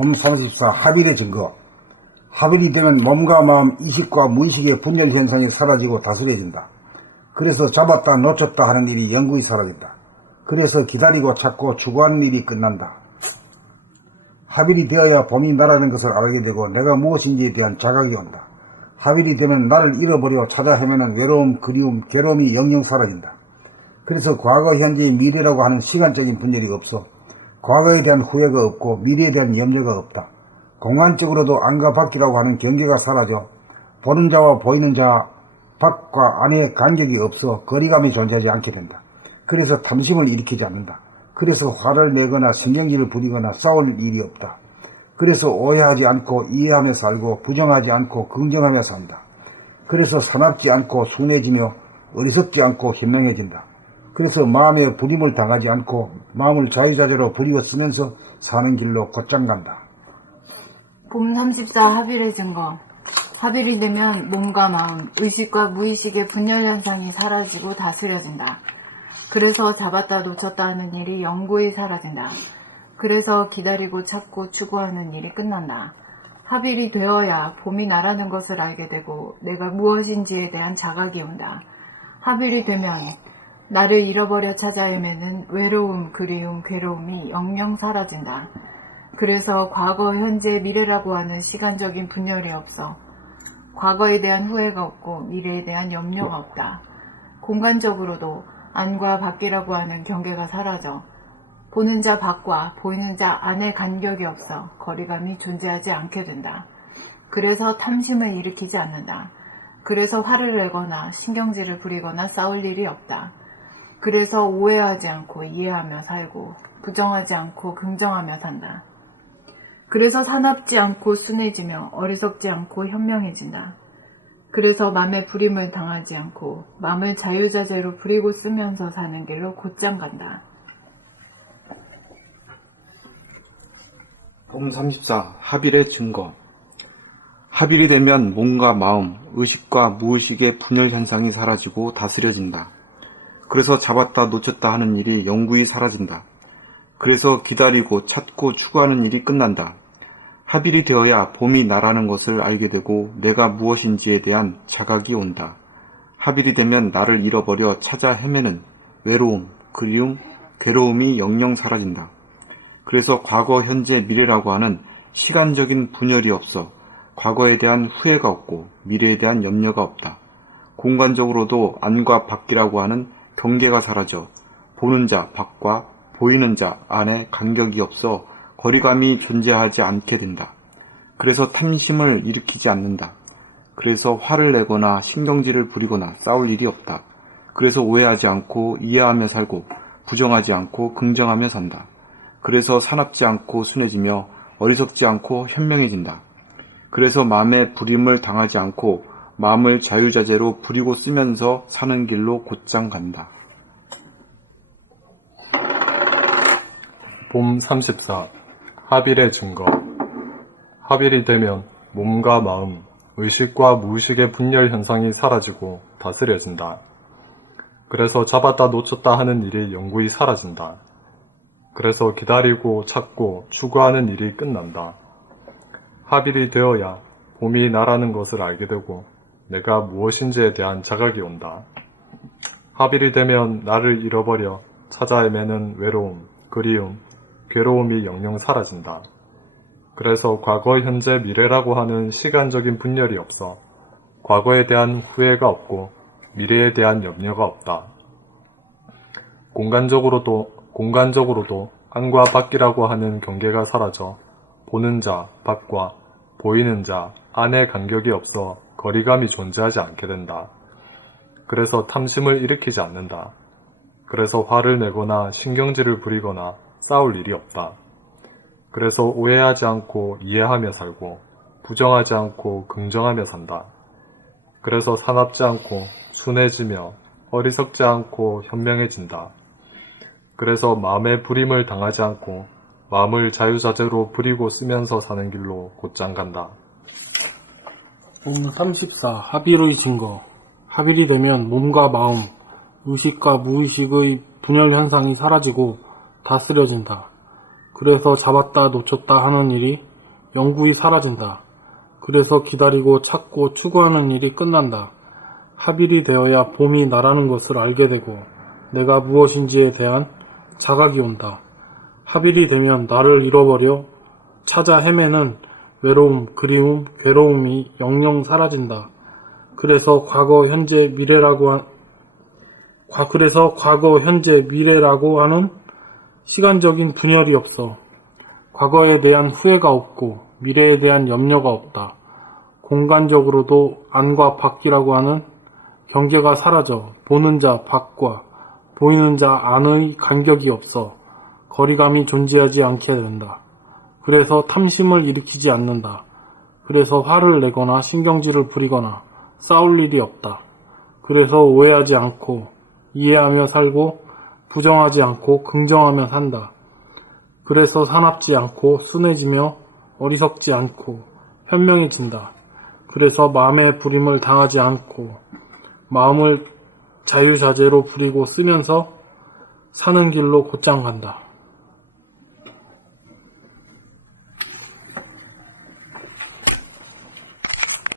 봄 34 합일의 증거. 합일이 되면 몸과 마음, 의식과 무의식의 분열 현상이 사라지고 다스려진다. 그래서 잡았다 놓쳤다 하는 일이 영구히 사라진다. 그래서 기다리고 찾고 추구하는 일이 끝난다. 합일이 되어야 봄이 나라는 것을 알게 되고 내가 무엇인지에 대한 자각이 온다. 합일이 되면 나를 잃어버려 찾아 헤매는 외로움, 그리움, 괴로움이 영영 사라진다. 그래서 과거, 현재, 미래라고 하는 시간적인 분열이 없어. 과거에 대한 후회가 없고 미래에 대한 염려가 없다. 공간적으로도 안과 밖이라고 하는 경계가 사라져 보는 자와 보이는 자 밖과 안의 간격이 없어 거리감이 존재하지 않게 된다. 그래서 탐심을 일으키지 않는다. 그래서 화를 내거나 신경질을 부리거나 싸울 일이 없다. 그래서 오해하지 않고 이해하며 살고 부정하지 않고 긍정하며 산다. 그래서 사납지 않고 순해지며 어리석지 않고 현명해진다. 그래서 마음에 부림을 당하지 않고 마음을 자유자재로 부리고 쓰면서 사는 길로 곧장 간다. 봄 34 합일의 증거. 합일이 되면 몸과 마음, 의식과 무의식의 분열 현상이 사라지고 다스려진다. 그래서 잡았다 놓쳤다 하는 일이 영구히 사라진다. 그래서 기다리고 찾고 추구하는 일이 끝난다. 합일이 되어야 봄이 나라는 것을 알게 되고 내가 무엇인지에 대한 자각이 온다. 합일이 되면 나를 잃어버려 찾아 헤매는 외로움, 그리움, 괴로움이 영영 사라진다. 그래서 과거, 현재, 미래라고 하는 시간적인 분열이 없어. 과거에 대한 후회가 없고 미래에 대한 염려가 없다. 공간적으로도 안과 밖이라고 하는 경계가 사라져. 보는 자 밖과 보이는 자 안의 간격이 없어 거리감이 존재하지 않게 된다. 그래서 탐심을 일으키지 않는다. 그래서 화를 내거나 신경질을 부리거나 싸울 일이 없다. 그래서 오해하지 않고 이해하며 살고 부정하지 않고 긍정하며 산다. 그래서 사납지 않고 순해지며 어리석지 않고 현명해진다. 그래서 마음에 부림을 당하지 않고 마음을 자유자재로 부리고 쓰면서 사는 길로 곧장 간다. 봄 34 합일의 증거. 합일이 되면 몸과 마음, 의식과 무의식의 분열 현상이 사라지고 다스려진다. 그래서 잡았다 놓쳤다 하는 일이 영구히 사라진다. 그래서 기다리고 찾고 추구하는 일이 끝난다. 합일이 되어야 봄이 나라는 것을 알게 되고 내가 무엇인지에 대한 자각이 온다. 합일이 되면 나를 잃어버려 찾아 헤매는 외로움, 그리움, 괴로움이 영영 사라진다. 그래서 과거, 현재, 미래라고 하는 시간적인 분열이 없어 과거에 대한 후회가 없고 미래에 대한 염려가 없다. 공간적으로도 안과 밖이라고 하는 경계가 사라져 보는 자 밖과 보이는 자 안에 간격이 없어 거리감이 존재하지 않게 된다. 그래서 탐심을 일으키지 않는다. 그래서 화를 내거나 신경질을 부리거나 싸울 일이 없다. 그래서 오해하지 않고 이해하며 살고 부정하지 않고 긍정하며 산다. 그래서 사납지 않고 순해지며 어리석지 않고 현명해진다. 그래서 마음에 부림을 당하지 않고 마음을 자유자재로 부리고 쓰면서 사는 길로 곧장 간다. 봄 34 합일의 증거. 합일이 되면 몸과 마음, 의식과 무의식의 분열 현상이 사라지고 다스려진다. 그래서 잡았다 놓쳤다 하는 일이 영구히 사라진다. 그래서 기다리고 찾고 추구하는 일이 끝난다. 합일이 되어야 봄이 나라는 것을 알게 되고 내가 무엇인지에 대한 자각이 온다. 합일이 되면 나를 잃어버려 찾아 헤매는 외로움, 그리움, 괴로움이 영영 사라진다. 그래서 과거, 현재, 미래라고 하는 시간적인 분열이 없어 과거에 대한 후회가 없고 미래에 대한 염려가 없다. 공간적으로도 안과 밖이라고 하는 경계가 사라져 보는 자 밖과 보이는 자 안의 간격이 없어 거리감이 존재하지 않게 된다. 그래서 탐심을 일으키지 않는다. 그래서 화를 내거나 신경질을 부리거나 싸울 일이 없다. 그래서 오해하지 않고 이해하며 살고 부정하지 않고 긍정하며 산다. 그래서 사납지 않고 순해지며 어리석지 않고 현명해진다. 그래서 마음에 부림을 당하지 않고 마음을 자유자재로 부리고 쓰면서 사는 길로 곧장 간다. 봄 34 합일의 증거. 합일이 되면 몸과 마음, 의식과 무의식의 분열 현상이 사라지고 다스려진다. 그래서 잡았다 놓쳤다 하는 일이 영구히 사라진다. 그래서 기다리고 찾고 추구하는 일이 끝난다. 합일이 되어야 봄이 나라는 것을 알게 되고 내가 무엇인지에 대한 자각이 온다. 합일이 되면 나를 잃어버려 찾아 헤매는 외로움, 그리움, 괴로움이 영영 사라진다. 그래서 과거, 현재, 미래라고 하는 시간적인 분열이 없어. 과거에 대한 후회가 없고 미래에 대한 염려가 없다. 공간적으로도 안과 밖이라고 하는 경계가 사라져 보는 자 밖과 보이는 자 안의 간격이 없어 거리감이 존재하지 않게 된다. 그래서 탐심을 일으키지 않는다. 그래서 화를 내거나 신경질을 부리거나 싸울 일이 없다. 그래서 오해하지 않고 이해하며 살고 부정하지 않고 긍정하며 산다. 그래서 사납지 않고 순해지며 어리석지 않고 현명해진다. 그래서 마음의 부림을 당하지 않고 마음을 자유자재로 부리고 쓰면서 사는 길로 곧장 간다.